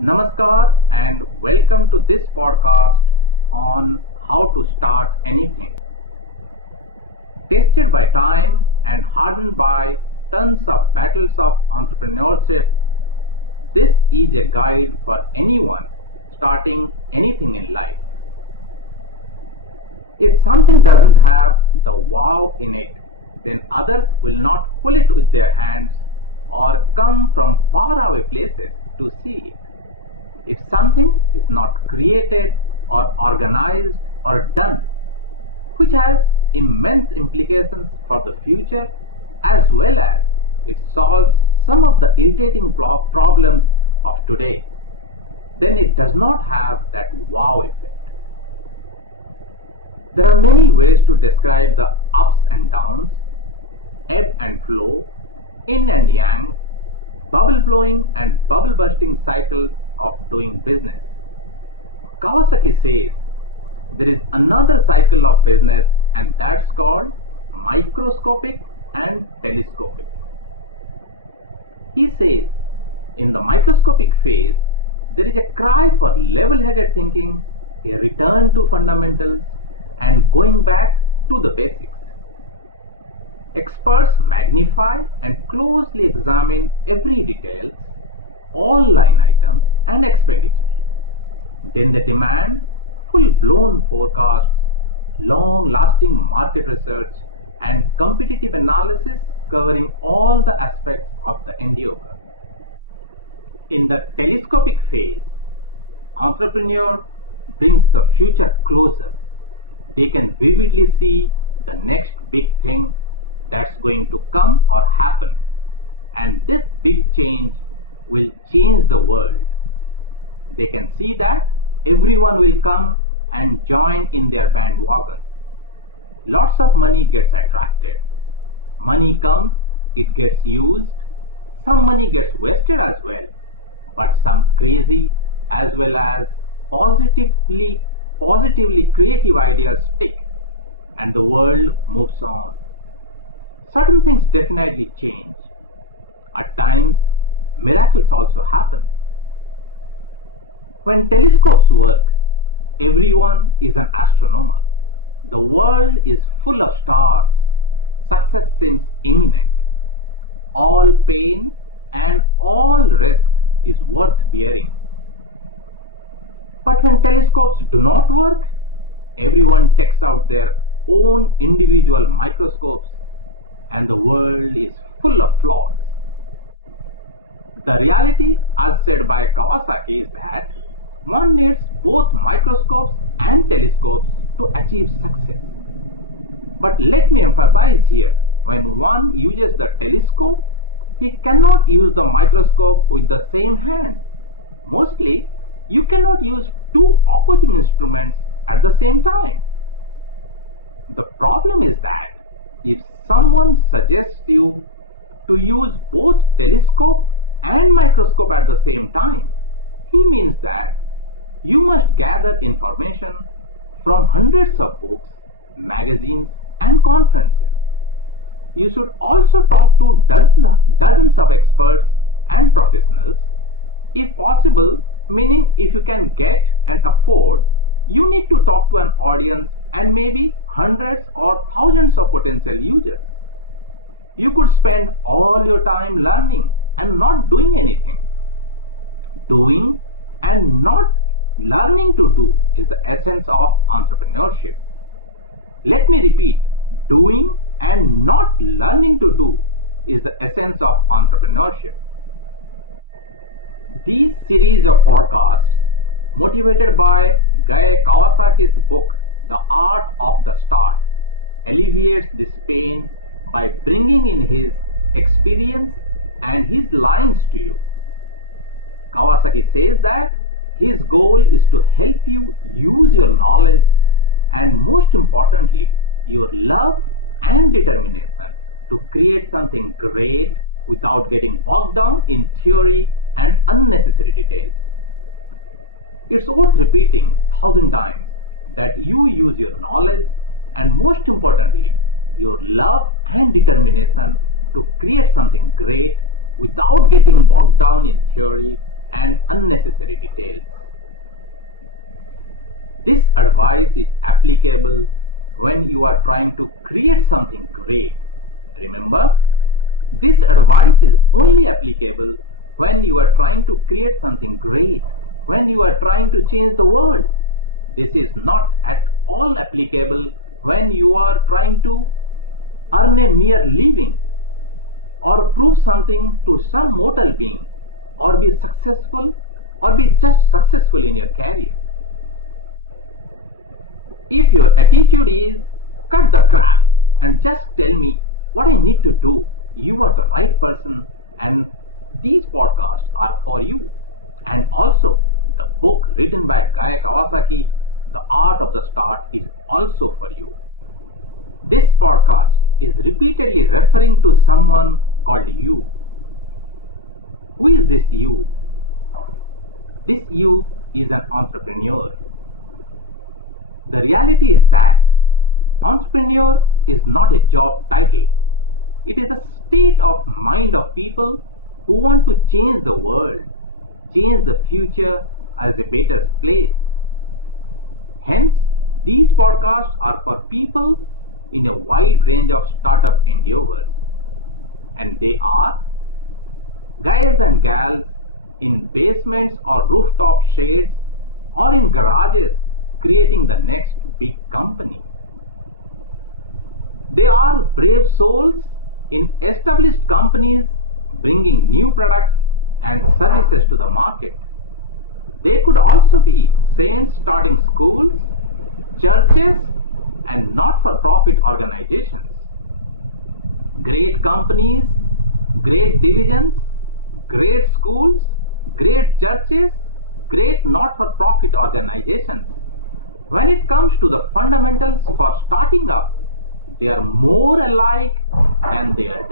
Namaskar and welcome to this podcast on how to start anything. Tested by time and hardened by tons of battles of entrepreneurship, this is a guide for anyone starting anything in life. If something doesn't have the wow in it, then others will not pull it with their hands or come from faraway places to see it. If something is not created or organized or done, which has immense implications for the future as well as it solves some of the irritating problems of today, then it does not have that wow effect. There are many ways to describe the ups and downs, ebb and flow, yin and yang, bubble blowing and bubble bursting cycles of doing business. Kawasaki says there is another cycle of business, and that's called microscopic and telescopic. He says in the microscopic phase, there is a cry for level-headed thinking, a return to fundamentals, and going back to the basics. Experts magnify and closely examine every detail, all line items and expenditure. There's a demand, full-blown forecasts, long-lasting market research, and competitive analysis covering all the aspects of the endeavor. In the telescopic phase, entrepreneur brings the future closer. They can vividly see the next big thing that's going to come or happen, and this big change will change the world. They can see that everyone will come and join in their bandwagon. Lots of money gets attracted. Money comes, it gets used. Some money gets wasted as well, but some crazy as well as positively creative ideas stick, and the world moves on. Certain things definitely change. At times, miracles also happen. When telescopes work, everyone is an astronomer. The world is full of stars. Success seems imminent. All pain and all risk is worth bearing. But when telescopes do not work, everyone takes out their own individual microscopes, and the world is full of flaws. The reality, as said by Kawasaki, is that one needs both microscopes and telescopes to achieve success. But let me emphasize here, when one uses the telescope, he cannot use the microscope with the same lens. Mostly, you cannot use two opposite instruments at the same time. The problem is that if someone suggests you to use both telescope and microscope at the same time, he means that you must gather information from hundreds of books, magazines, and conferences. You should also talk to dozens of experts and professionals. If possible, meaning if you can get and afford, you need to talk to an audience and maybe hundreds or thousands of potential users. You could spend all your time learning and not doing anything. Doing and not learning to do is the essence of entrepreneurship. Let me repeat, doing and not learning to do is the essence of entrepreneurship. These series of podcasts, motivated by Kawasaki's book, The Art of the Start, alleviates this pain by bringing in his experience and his lines to you. Kawasaki says that his goal is to help you use your knowledge and, most importantly, your love and determination to create something great without getting bogged down in theory and unnecessary details. great when you are trying to change the world. This is not at all applicable when you are trying to earn a mere living or prove something to some older being or be successful or be just successful in your career. If your attitude is cut the phone and just tell me what I need to do, you are the right person, and these podcasts are for you. And also, the book written by Kawasaki, The Art of the Start, is also for you. This podcast is repeatedly referring to someone called you. Who is this you? This you is an entrepreneur. The reality is that entrepreneur is not a job title. It is a state of mind of people who want to change the world, change the future as a better place. Hence, these podcasts are for people in a wide range of startup endeavors. And they are guys and gals in basements or rooftop sheds or in garages creating the next big company. They are brave souls in established companies bringing new products and services to the market. They could also be saints starting schools, churches, and not-for-profit organizations. Great companies, great divisions, great schools, great churches, great not-for-profit organizations. When it comes to the fundamentals for starting up, they are more alike and they are